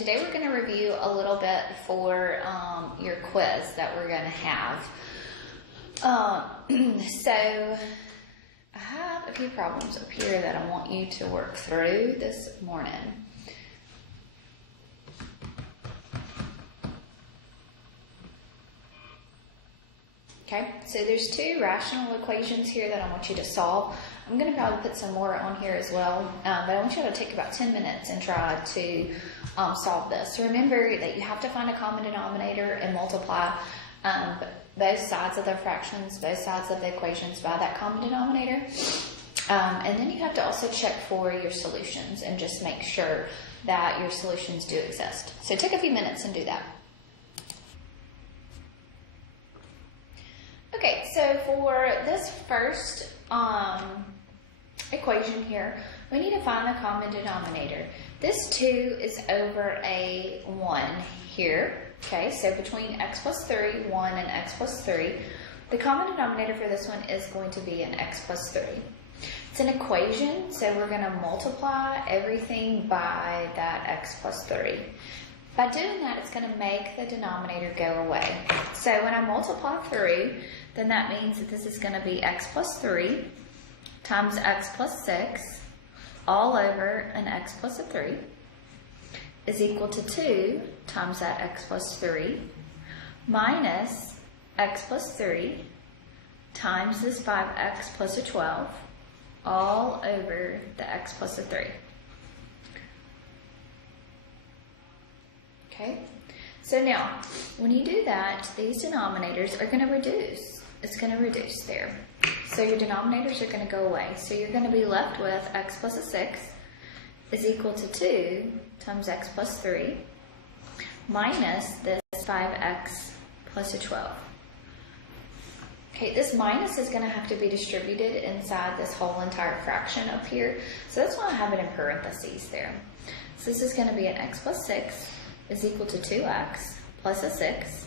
Today we're going to review a little bit for your quiz that we're going to have. So I have a few problems up here that I want you to work through this morning. Okay, so there's two rational equations here that I want you to solve. I'm going to probably put some more on here as well, but I want you to take about 10 minutes and try to solve this. So remember that you have to find a common denominator and multiply both sides of the fractions, both sides of the equations by that common denominator. And then you have to also check for your solutions and just make sure that your solutions do exist. So take a few minutes and do that. Okay, so for this first equation here, we need to find the common denominator. This 2 is over a 1 here. Okay, so between x plus 3, 1 and x plus 3, the common denominator for this one is going to be an x plus 3. It's an equation, so we're going to multiply everything by that x plus 3. By doing that, it's going to make the denominator go away. So when I multiply through, then that means that this is going to be x plus 3 times x plus 6 all over an x plus a 3 is equal to 2 times that x plus 3 minus x plus 3 times this 5x plus a 12 all over the x plus a 3. Okay, so now when you do that, these denominators are going to reduce. It's going to reduce there. So your denominators are going to go away. So you're going to be left with x plus a 6 is equal to 2 times x plus 3 minus this 5x plus a 12. Okay, this minus is going to have to be distributed inside this whole entire fraction up here. So that's why I have it in parentheses there. So this is going to be an x plus 6 is equal to 2x plus a 6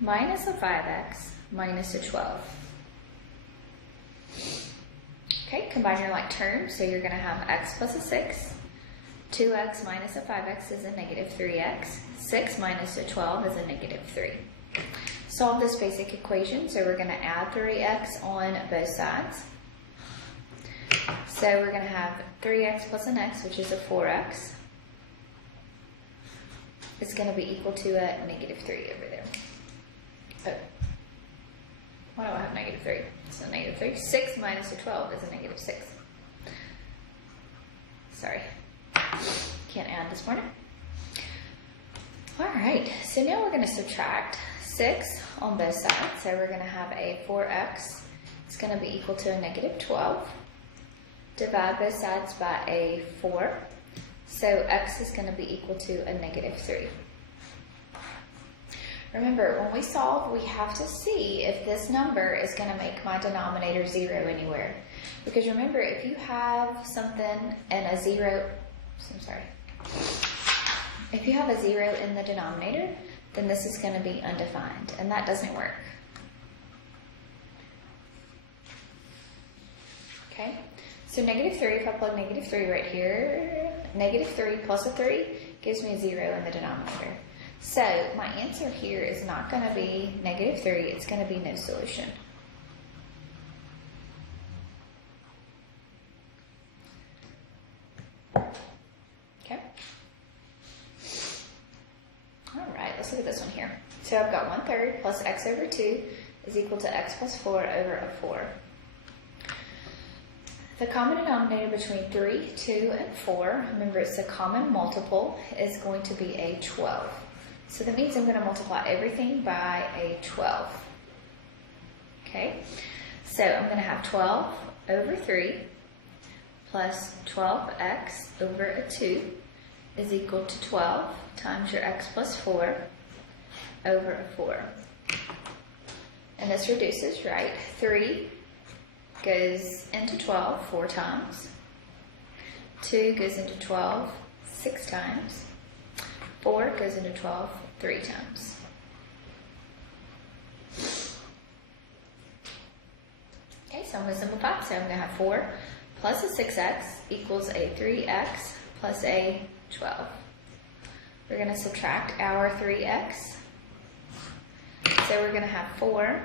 minus a 5x minus a 12. Okay, combine your like terms. So you're going to have x plus a 6, 2x minus a 5x is a negative 3x, 6 minus a 12 is a negative 3. Solve this basic equation. So we're going to add 3x on both sides. So we're going to have 3x plus an x, which is a 4x. It's going to be equal to a negative 3 over there. Oh. Why do I have negative 3? It's a negative 3. 6 minus a 12 is a negative 6. Sorry. Can't add this morning. Alright, so now we're going to subtract 6 on both sides. So we're going to have a 4x. It's going to be equal to a negative 12. Divide both sides by a 4. So x is going to be equal to a negative 3. Remember, when we solve, we have to see if this number is going to make my denominator 0 anywhere. Because remember, if you have something and a 0, if you have a 0 in the denominator, then this is going to be undefined, and that doesn't work. Okay, so negative 3, if I plug negative 3 right here, negative 3 plus a 3 gives me a 0 in the denominator. So my answer here is not going to be negative 3, it's going to be no solution. Okay. Alright, let's look at this one here. So I've got 1/3 plus x over 2 is equal to x plus 4 over a 4. The common denominator between 3, 2, and 4, remember it's a common multiple, is going to be a 12. So that means I'm going to multiply everything by a 12. Okay, so I'm going to have 12 over 3 plus 12x over a 2 is equal to 12 times your x plus 4 over a 4. And this reduces, right? 3 goes into 12 4 times. 2 goes into 12 6 times. 4 goes into 12 3 times. Okay, so I'm going to simplify. So I'm going to have 4 plus a 6x equals a 3x plus a 12. we're going to subtract our 3x. So we're going to have 4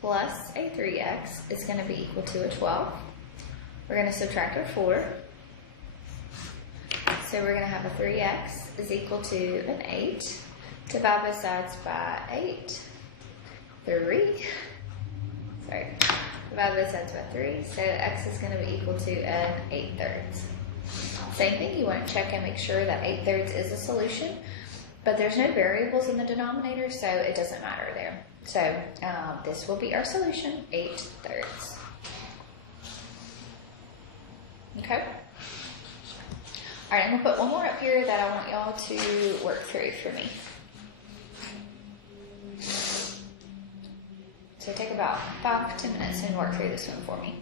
plus a 3x is going to be equal to a 12. We're going to subtract our 4. So we're going to have a 3x is equal to an 8. Divide both sides by 8. 3. Sorry. Divide both sides by 3. So x is going to be equal to an 8/3. Same thing, you want to check and make sure that 8/3 is a solution, but there's no variables in the denominator, so it doesn't matter there. So this will be our solution, 8/3. Okay? All right, I'm going to put one more up here that I want y'all to work through for me. So take about 5 to 10 minutes and work through this one for me.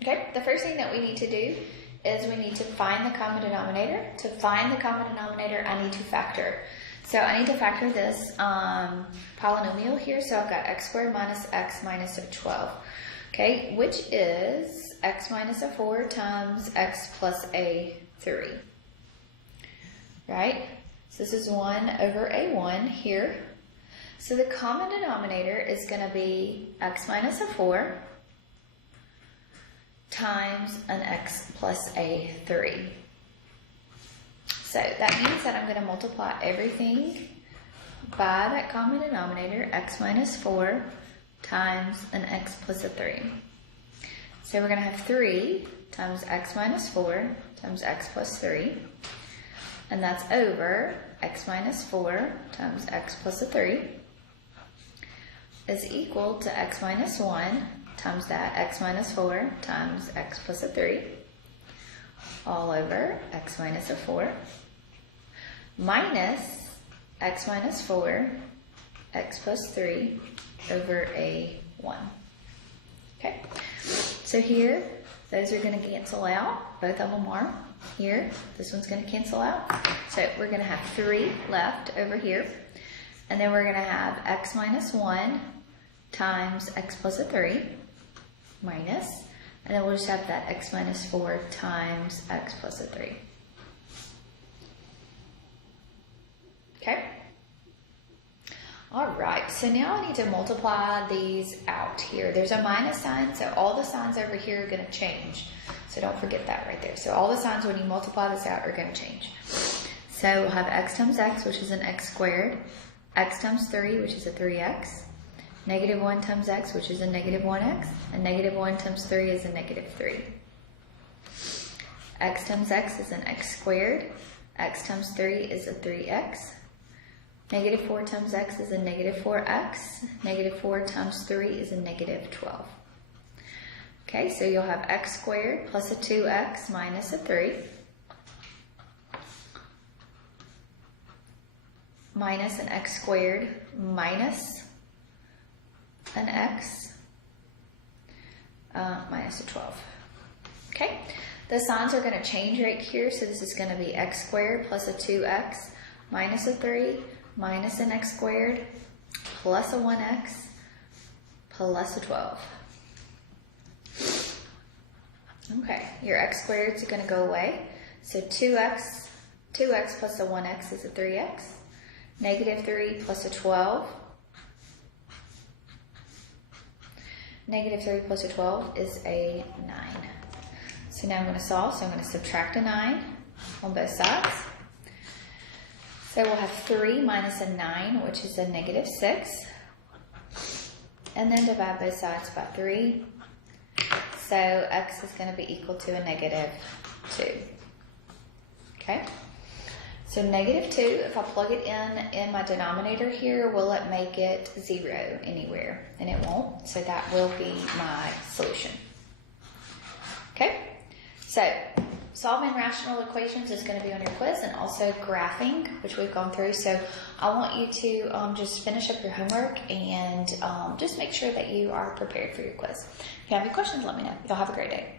Okay, the first thing that we need to do is we need to find the common denominator. To find the common denominator, I need to factor. So I need to factor this polynomial here. So I've got x squared minus x minus a 12. Okay, which is x minus a 4 times x plus a 3. Right? So this is 1 over a1 here. So the common denominator is going to be x minus a 4 times an x plus a 3. So that means that I'm going to multiply everything by that common denominator, x minus 4 times an x plus a 3. So we're going to have 3 times x minus 4 times x plus 3. And that's over x minus 4 times x plus a 3 is equal to x minus 1 times that x minus 4 times x plus a 3 all over x minus a 4 minus x minus 4 x plus 3 over a 1. Okay, so here those are going to cancel out. Both of them are. Here, this one's going to cancel out. So we're going to have 3 left over here. And then we're going to have x minus 1 times x plus a 3 minus, and then we'll just have that x minus 4 times x plus a 3. Okay? All right, so now I need to multiply these out here. There's a minus sign, so all the signs over here are going to change. So don't forget that right there. So all the signs when you multiply this out are going to change. So we'll have x times x, which is an x squared, x times 3, which is a 3x, negative 1 times x, which is a negative 1x, and negative 1 times 3 is a negative 3. X times x is an x squared, x times 3 is a 3x, negative 4 times x is a negative 4x, negative 4 times 3 is a negative 12. Okay, so you'll have x squared plus a 2x minus a 3 minus an x squared minus an x minus a 12. Okay, the signs are going to change right here, so this is going to be x squared plus a 2x minus a 3 minus an x squared plus a 1x plus a 12. Okay, your x squared is going to go away. So 2x plus a 1x is a 3x. Negative 3 plus a 12. Negative 3 plus a 12 is a 9. So now I'm going to solve. So I'm going to subtract a 9 on both sides. So we'll have 3 minus a 9, which is a negative 6. And then divide both sides by 3. So x is going to be equal to a negative 2. Okay? So negative 2, if I plug it in my denominator here, will it make it 0 anywhere? And it won't. So that will be my solution. Okay? So solving rational equations is going to be on your quiz, and also graphing, which we've gone through. So I want you to just finish up your homework and just make sure that you are prepared for your quiz. If you have any questions, let me know. Y'all have a great day.